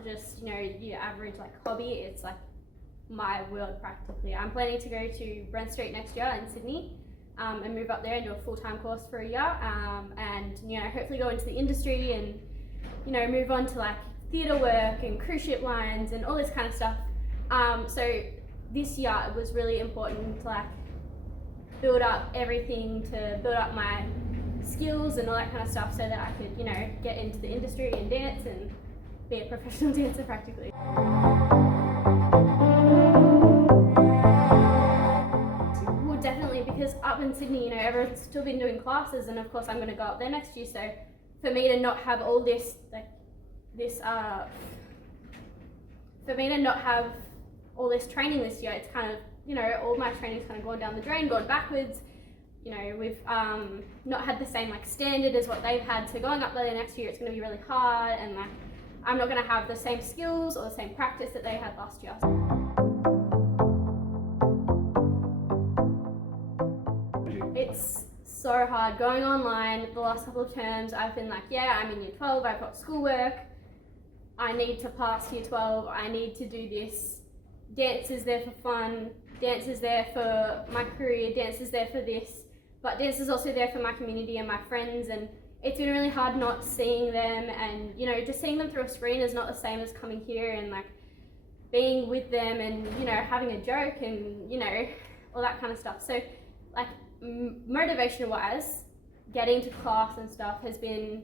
not just, your average like hobby, it's like my world practically. I'm planning to go to Brent Street next year in Sydney and move up there and do a full-time course for a year and hopefully go into the industry and move on to like theatre work and cruise ship lines and all this kind of stuff. So this year it was really important to like build up everything, to build up my skills and all that kind of stuff so that I could get into the industry and dance and be a professional dancer practically. Well, definitely, because up in Sydney, everyone's still been doing classes, and of course I'm going to go up there next year. So for me to not have all this, for me to not have all this training this year, it's kind of, all my training's kind of gone down the drain, gone backwards. We've not had the same like standard as what they've had. So going up there next year, it's going to be really hard, and like I'm not going to have the same skills or the same practice that they had last year. It's so hard going online. The last couple of terms I've been like, yeah, I'm in year 12, I've got schoolwork, I need to pass year 12, I need to do this. Dance is there for fun, dance is there for my career, dance is there for this, but dance is also there for my community and my friends, and it's been really hard not seeing them, and just seeing them through a screen is not the same as coming here and like being with them and having a joke and all that kind of stuff. So like motivation wise, getting to class and stuff has been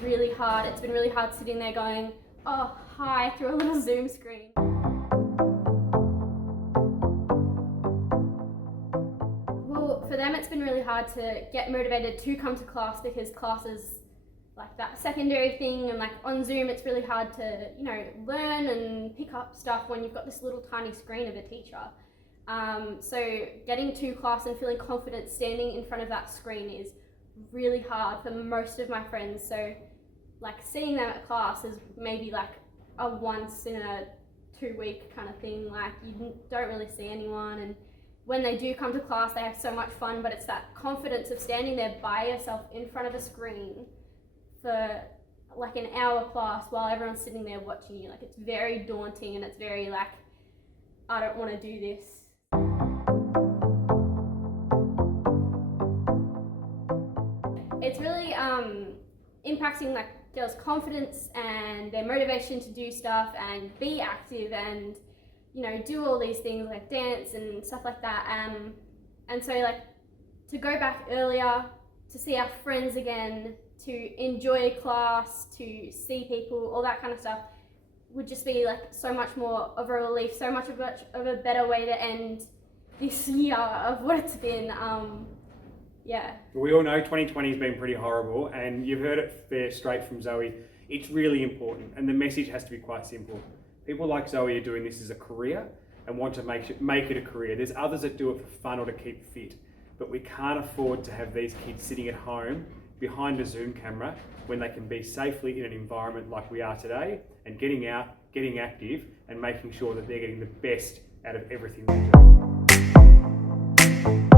really hard. It's been really hard sitting there going, oh hi, through a little Zoom screen. For them, it's been really hard to get motivated to come to class because class is like that secondary thing, and like on Zoom it's really hard to learn and pick up stuff when you've got this little tiny screen of a teacher. So getting to class and feeling confident standing in front of that screen is really hard for most of my friends. So like seeing them at class is maybe like a once in a 2-week kind of thing. Like you don't really see anyone, and when they do come to class, they have so much fun, but it's that confidence of standing there by yourself in front of a screen for like an hour class while everyone's sitting there watching you. Like it's very daunting, and it's very like, I don't want to do this. It's really impacting like girls' confidence and their motivation to do stuff and be active and do all these things like dance and stuff like that. And so like to go back earlier, to see our friends again, to enjoy class, to see people, all that kind of stuff would just be like so much more of a relief, so much of a better way to end this year of what it's been. Yeah. We all know 2020 has been pretty horrible, and you've heard it fair straight from Zoe. It's really important, and the message has to be quite simple. People like Zoe are doing this as a career and want to make it a career. There's others that do it for fun or to keep fit, but we can't afford to have these kids sitting at home behind a Zoom camera when they can be safely in an environment like we are today and getting out, getting active, and making sure that they're getting the best out of everything they do.